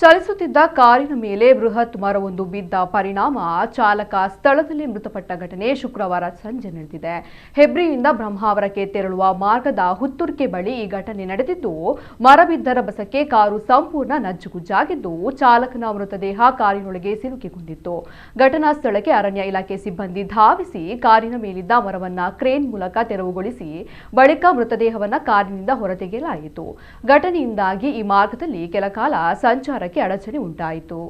ಚಲಿಸುತ್ತಿದ್ದ ಕಾರಿನ ಮೇಲೆ ಬೃಹತ್ ಮರವೊಂದು ಬಿದ್ದ ಪರಿಣಾಮ ಚಾಲಕ ಸ್ಥಳದಲ್ಲಿ ಮೃತಪಟ್ಟ ಘಟನೆ ಶುಕ್ರವಾರ ಸಂಜೆ ನಡೆದಿದೆ. ಹೆಬ್ರಿಯಿಂದ ಬ್ರಹ್ಮಾವರಕ್ಕೆ ತೆರಳುವ ಮಾರ್ಗದ ಹುತ್ತುರ್ಕೆ ಬಳಿ ಈ ಘಟನೆ ನಡೆದಿದ್ದು, ಮರ ಬಿದ್ದ ರಭಸಕ್ಕೆ ಕಾರು ಸಂಪೂರ್ಣ ನಜ್ಜುಗುಜ್ಜಾಗಿದ್ದು, ಚಾಲಕನ ಮೃತದೇಹ ಕಾರಿನೊಳಗೆ ಸಿಲುಕಿಕೊಂಡಿತ್ತು. ಘಟನಾ ಸ್ಥಳಕ್ಕೆ ಅರಣ್ಯ ಇಲಾಖೆ ಸಿಬ್ಬಂದಿ ಧಾವಿಸಿ ಕಾರಿನ ಮೇಲಿದ್ದ ಮರವನ್ನ ಕ್ರೇನ್ ಮೂಲಕ ತೆರವುಗೊಳಿಸಿ ಬಳಿಕ ಮೃತದೇಹವನ್ನ ಕಾರಿನಿಂದ ಹೊರತೆಗೆಯಲಾಯಿತು. ಘಟನೆಯಿಂದಾಗಿ ಈ ಮಾರ್ಗದಲ್ಲಿ ಕೆಲ ಕಾಲ ಸಂಚಾರ ಅಡಚಣೆ ಉಂಟಾಯಿತು.